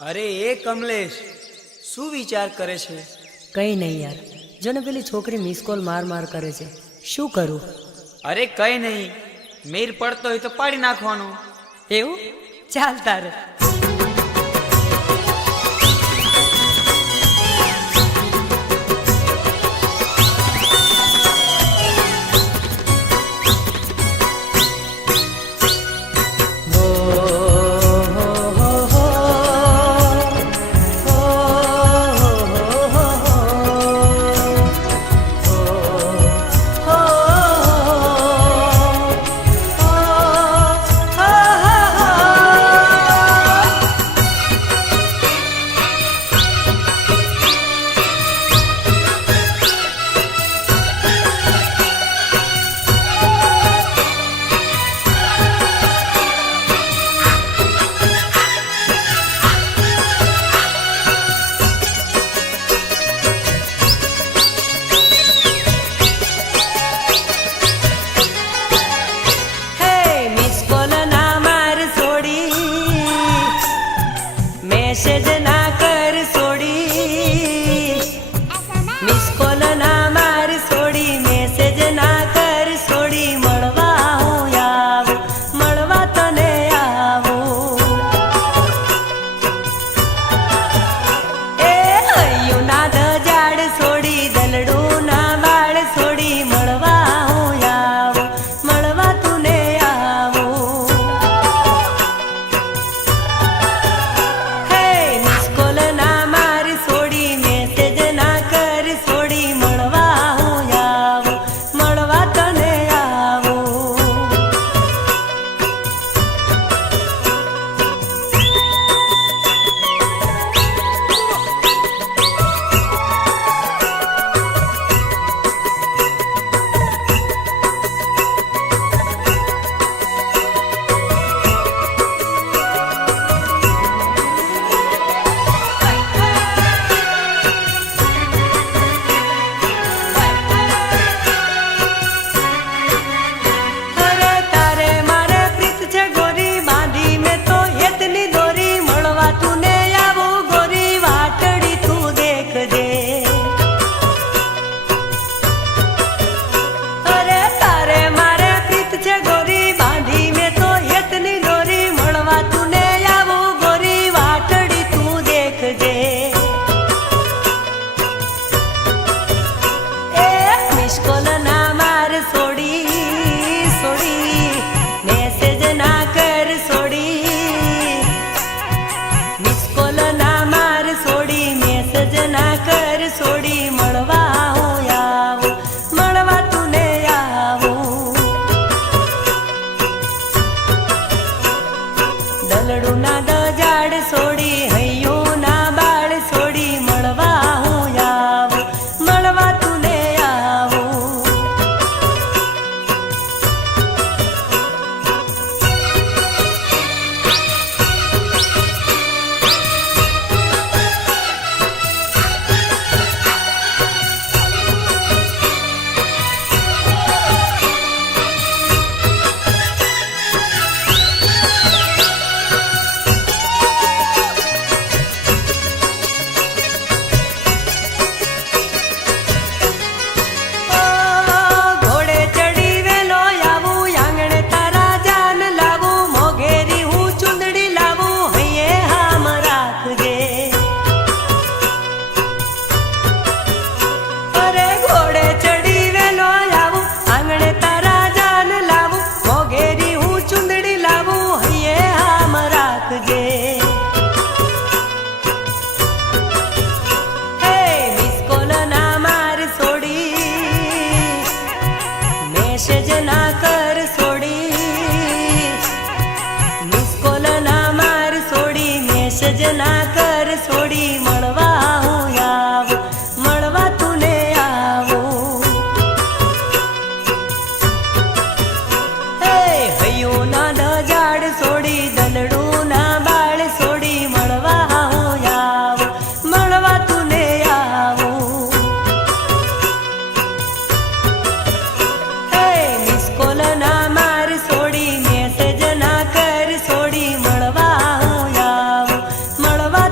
અરે એ કમલેશ, શું વિચાર કરે છે? કંઈ નહીં યાર, જો ને પેલી છોકરી મિસ કોલ માર કરે છે, શું કરું? અરે કઈ નહીં, મેર પડતો હોય તો પાડી નાખવાનું. એવું? ચાલ તારે. મેસેજ ના કર છોડી, મિસ કોલ ના માર છોડી, મેસેજ ના કર છોડી, મળવા હું આવું, મળવા તને આવું. એ હૈયું ના દજાડ છોડી, દલડું ના બાળ છોડી, મળવા હું આવું, મળવા તુને આવું. છોડી મળવા હું આવું, મળવા તુને આવું. દલડું ના દજાડ છોડી, હૈયું ના બાળ છોડી, મળવા હું આવું, મળવા તુને આવું. મેસેજ ના કર છોડી, મિસ કોલ ના માર છોડી, મેસેજ ના કર છોડી, મળવા હું આવું, મળવા તુને આવું. હૈયું ના દજાડ છોડી, દલડું ના બાળ છોડી, મળવા હું આવું, મળવા તુને આવું. કોલ ના માર છોડી, મેસેજ ના કર છોડી, મળવા હું આવું, મળવા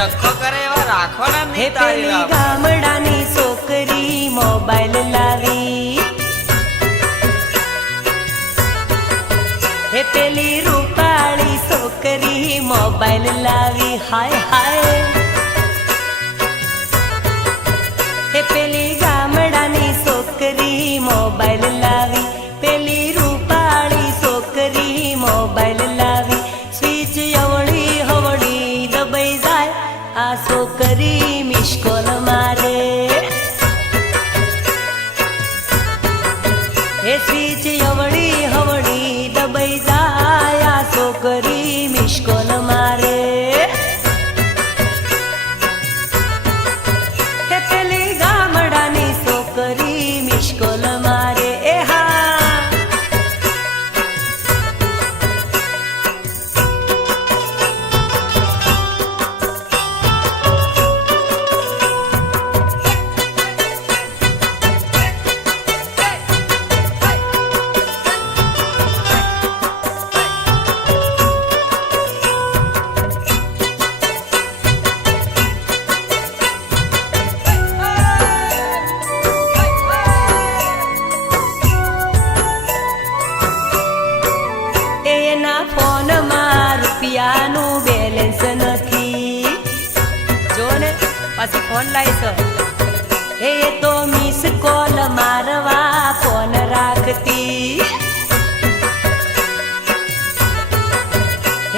ડખો કરે એવા રાખવાના જ હે નહીં તારી પેલી રાવ. ગામડાની છોકરી મોબાઈલ લાવી, હે પેલી રૂપાળી છોકરી મોબાઈલ લાવી, હાય હાય. હે પેલી ગામડાની છોકરી મોબાઈલ લાવી, પેલી રૂપાળી છોકરી મોબાઈલ લાવી. સ્વિચ અવળી હવળી દબાઈ જાય, આ છોકરી મિસ્કોલ મારે. હે સ્વિચ અવળી હવળી દબાઈ જાય, આ છોકરી મિસ્કોલ મારે. હે પેલી ગામડાની છોકરી મિસ્કોલ મારે. એ હા એના ફોનમાં રૂપિયાનું બેલેન્સ નથી. જો ને પાછી ફોન લાવીશ. એ તો મિસ કોલ મારવા ફોન રાખતી.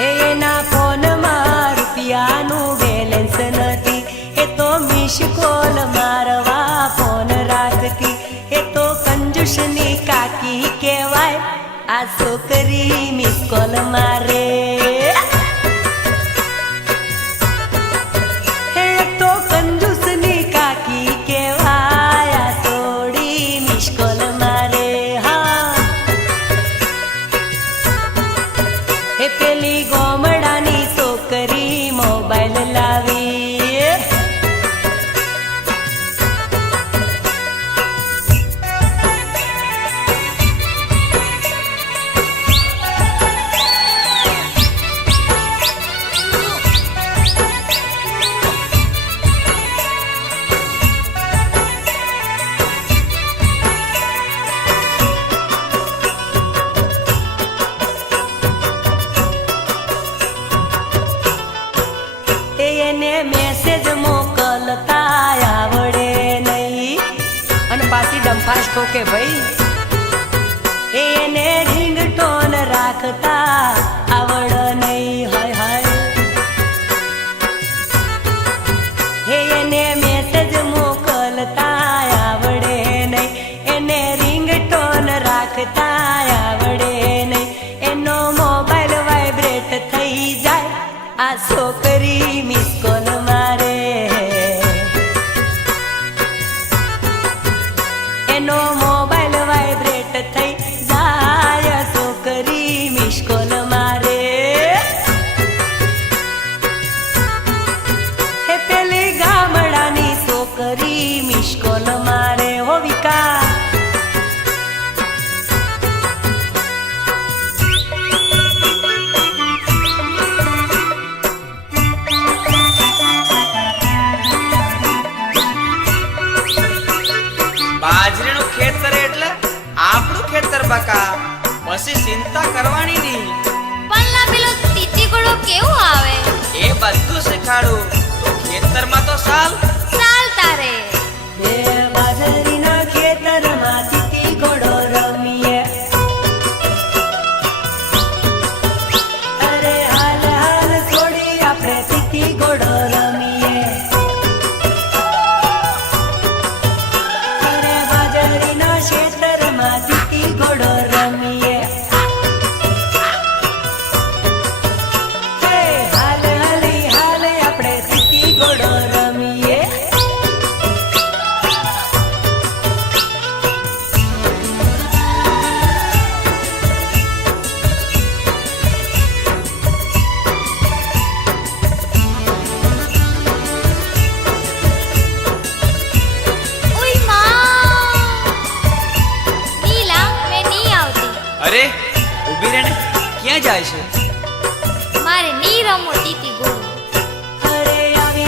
એના ફોનમાં રૂપિયાનું બેલેન્સ નથી. એ તો મિસ કોલ મારવા ફોન રાખતી. એ તો કંજૂસની કાકી કહેવાય, આ છોકરી મિસ કોલ મારે. હે તો કંજૂસની કાકી કહેવાય, આ થોડી મિસ કોલ મારે. હા હે પેલી ગોમડાની છોકરી મોબાઈલ લાવી. એને મેસેજ મોકલતા આવડે નહીં, અને પાછી ડંફાસ ઠોકે ભાઈ. એને રિંગટોન રાખતા આવડ નહીં, હાય હાય. એને મેસેજ મોકલતા આવડે નહીં, એને રિંગટોન રાખતા આવડે નહીં. એનો મોબાઈલ વાઇબ્રેટ થઈ જાય, આ છોકરી મિસ કોલ મારે. એનો મોબાઈલ વાઇબ્રેટ થઈ જાય, છોકરી મિસ કોલ મારે. હે પેલી ગામડાની છોકરી મિસ કોલ મારે. હો વિકા બાજરીનું ખેતર એટલે આપણું ખેતર બકા, પછી ચિંતા કરવાની નહીં. પણ લા પેલો તીતી ઘોડો કેવું આવે? એ બધું શીખાડું. તું ખેતરમાં તો સાલ ચાલતા રે. બે બાજરીના ખેતરમાં તીતી ઘોડો રમીએ. અરે હાલ હાલ છોડી આપણે તીતી ઘોડો રમીએ. અરે બાજરીના ખેતરમાં તીતી ઘોડો રમીએ. હે હાલ હાલી હાલ આપણે તીતી ઘોડો રમીએ. અરે ઊભી રહે ને, ક્યાં જાય છે? મારે ની રમો તીતી ઘોડો. અરે આવી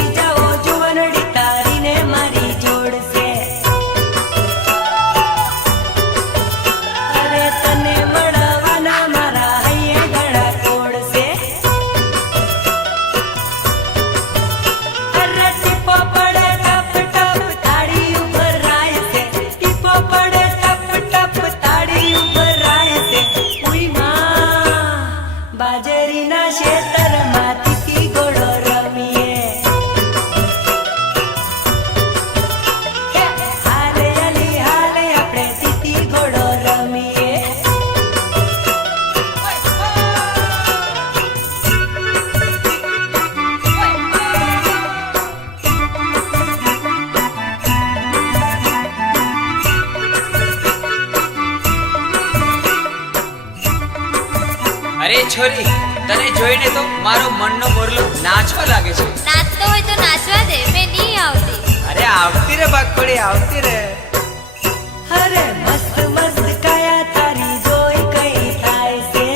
બાજરીના ખેતરમાં તીતી ઘોડો રમીએ. હાલે અલી હાલે આપણે તીતી ઘોડો રમીએ. અરે છોરી, તને જોઈને તો મારો મનનો મોરલો નાચવા લાગે છે. નાચતો હોય તો નાચવા દે, મેં નહીં આવતી. અરે આવતી રે બાકોડી, આવતી રે. અરે મસ્ત મસ્ત કાયા તારી જોઈ કઈ થાય છે.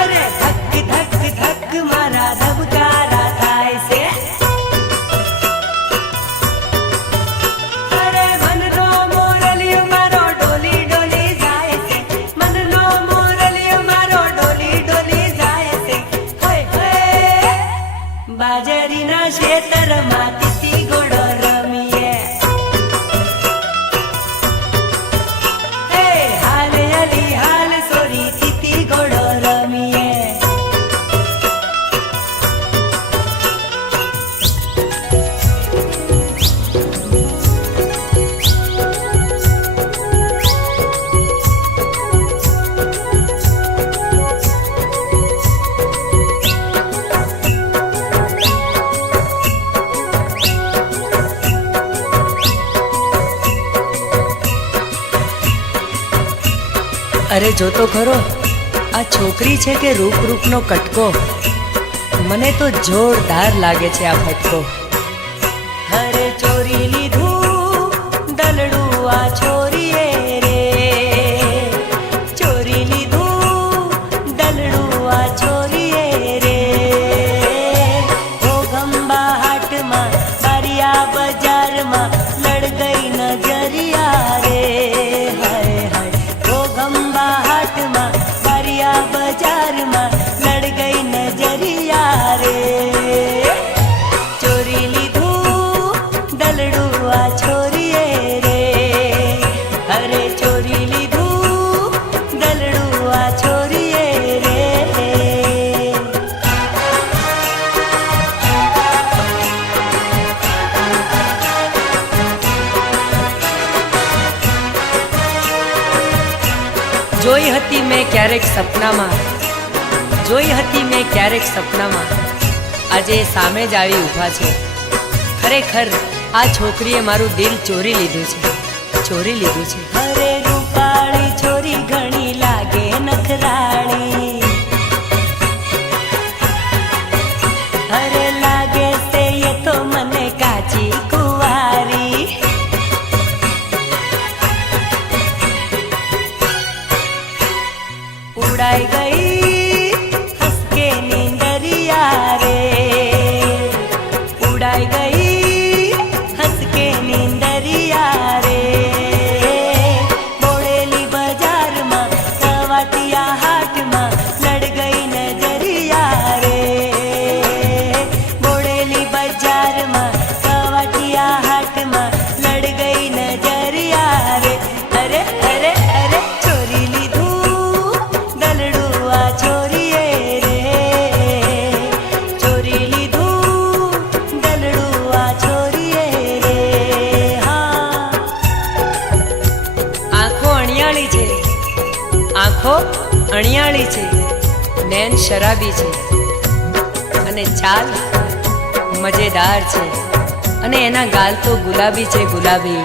અરે ધક ધક ધક મારા ધબકારા થાય છે. અરે મનનો મોરલિયો મારો ડોલી ડોલી જાય છે. મનનો મોરલિયો મારો ડોલી ડોલી જાય છે. હોય હોય બાજરીના ખેતરમાં તીતી ઘોડો રમીએ. હે હાલે અલી હાલ સોરી તીતી ઘોડો રમીએ. અરે જો તો ખરો, આ છોકરી છે કે રૂપ રૂપનો કટકો. મને તો જોરદાર લાગે છે આ ફટકો. અરે ચોરી લીધું દલડું આ છોરીએ રે. ચોરી લીધું દલડું આ છોરીએ રે. ઓ ગંબા હાટમાં બારિયા બજારમાં લડ ગઈ નજરિયા રે. હાય હાય ઓ ગંબા હાટમાં બારિયા બજારમાં લડ ગઈ નજરિયા રે. ચોરી લીધું દલડું આ છોરીએ રે. અરે ચોરી લીધું દલડું આ છોરીએ રે. જોઈ હતી મેં ક્યારેક સપનામાં, જોઈ હતી મેં ક્યારેક સપનામાં, આજે સામે જ આવી ઊભા છે. ખરેખર આ છોકરીએ મારું દિલ ચોરી લીધું છે, ચોરી લીધું છે. અરે રૂપાળી છોરી ઘણી લાગે નખરાળી. અરે લાગે છે એ તો મને કાચી કુંવારી. ઉડાઈ ગઈ હસકે નીંદરિયા રે. ઉડાઈ ગઈ હસકે નીંદરિયા રે. બોળેલી બજારમાં કવાટિયા હાટમાં લડ ગઈ નજરિયા રે. બોળેલી બજારમાં કવાટિયા હાટમાં લડ ગઈ નજરિયા રે. અરે અરે અરે ચોરી લીધું દલડું આ છોરીએ રે. ચોરી લીધું દલડું આ છોરીએ રે. હા આંખો અણિયાળી છે, આંખો અણિયાળી છે, નૈન શરાબી છે અને ચાલ મજેદાર છે અને એના ગાલ તો ગુલાબી છે, ગુલાબી.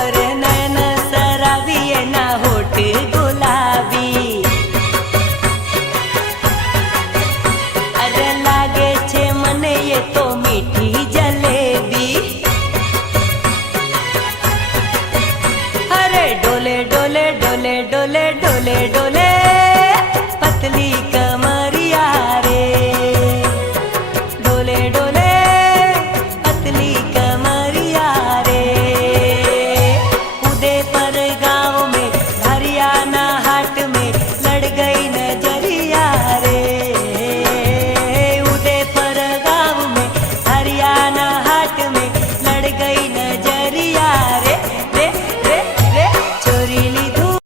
અરે નૈન શરાબી એના હોઠ ગુલાબી. અરે લાગે છે મને એ તો મીઠી જલેબી. અરે ડોલે ડોલે ડોલે ડોલે ડોલે ડોલે